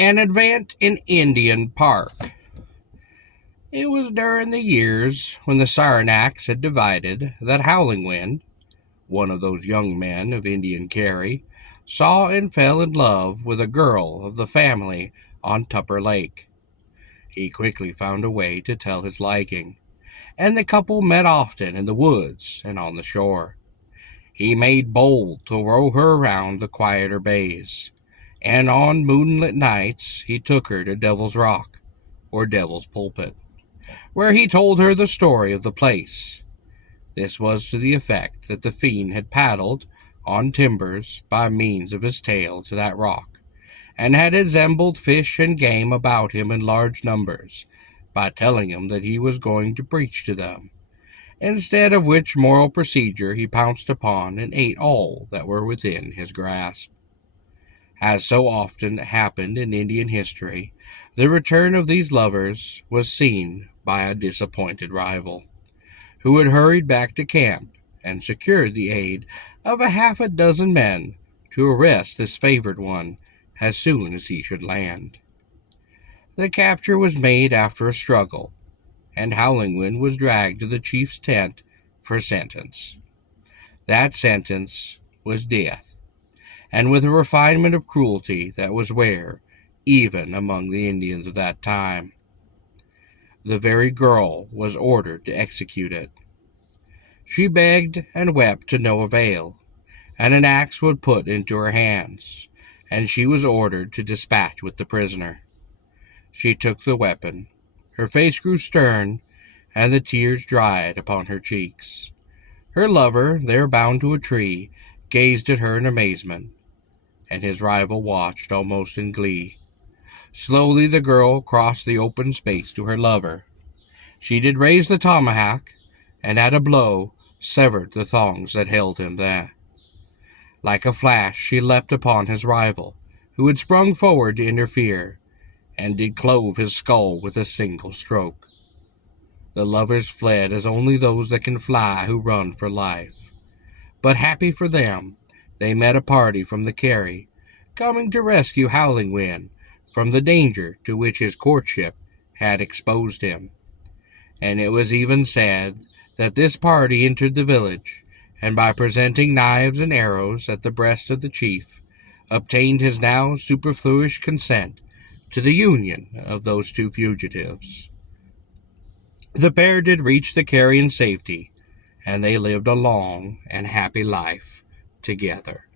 An event in Indian Park. It was during the years when the Saranacs had divided that Howling Wind, one of those young men of Indian carry, saw and fell in love with a girl of the family on Tupper Lake. He quickly found a way to tell his liking, and the couple met often in the woods and on the shore. He made bold to row her around the quieter bays, and on moonlit nights he took her to Devil's Rock, or Devil's Pulpit, where he told her the story of the place. This was to the effect that the fiend had paddled on timbers by means of his tail to that rock, and had assembled fish and game about him in large numbers, by telling him that he was going to preach to them, instead of which moral procedure he pounced upon and ate all that were within his grasp. As so often happened in Indian history, the return of these lovers was seen by a disappointed rival, who had hurried back to camp and secured the aid of half a dozen men to arrest this favored one as soon as he should land. The capture was made after a struggle, and Howling Wind was dragged to the chief's tent for sentence. That sentence was death, and with a refinement of cruelty that was rare even among the Indians of that time. The very girl was ordered to execute it. She begged and wept to no avail, and an axe was put into her hands, and she was ordered to dispatch with the prisoner. She took the weapon. Her face grew stern, and the tears dried upon her cheeks. Her lover, there bound to a tree, gazed at her in amazement, and his rival watched almost in glee. Slowly the girl crossed the open space to her lover. She did raise the tomahawk, and at a blow severed the thongs that held him there. Like a flash she leapt upon his rival, who had sprung forward to interfere, and did clove his skull with a single stroke. The lovers fled as only those that can fly who run for life. But happy for them, they met a party from the Carry, coming to rescue Howling Wind from the danger to which his courtship had exposed him. And it was even said that this party entered the village, and by presenting knives and arrows at the breast of the chief, obtained his now superfluous consent to the union of those two fugitives. The pair did reach the Carry in safety, and they lived a long and happy life together.